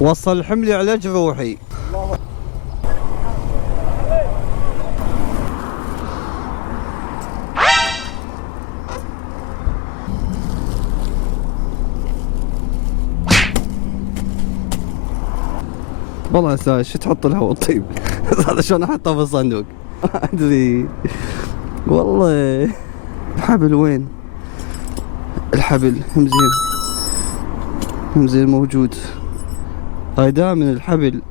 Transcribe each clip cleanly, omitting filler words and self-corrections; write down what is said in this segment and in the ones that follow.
وصل حملي على جروحي. والله استاذ شو تحط الهواء الطيب؟ هذا شلون احطه في الصندوق؟ ما ادري والله. الحبل وين؟ الحبل همزين موجود. هاي دائما الحبل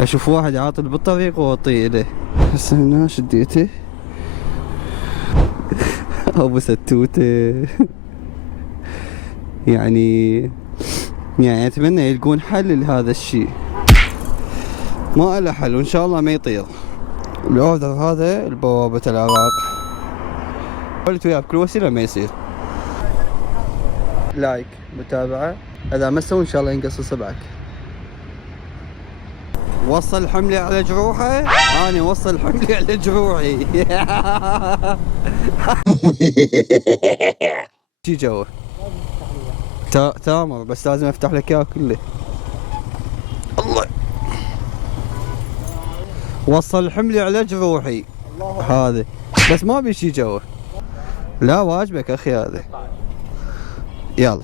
اشوف واحد عاطل بالطريق واطيه له. هسه هنا شديته ابو ستوته. يعني اتمنى يلقون حل لهذا الشيء. ما له حل وان شاء الله ما يطير. الاوردر هذا لبوابة العراق. قلت وياه بكل وسيلة ما يصير. لايك، متابعة، اذا ما سووا ان شاء الله ينقص اصبعك. وصل حملي على جروحه. انا وصل حملي على جروحي. شي جوا تامر، بس لازم افتح لك اياه كله. الله. وصل حملي على جروحي هذا، بس ما ابي شي جوا. لا واجبك اخي هذا. يلا.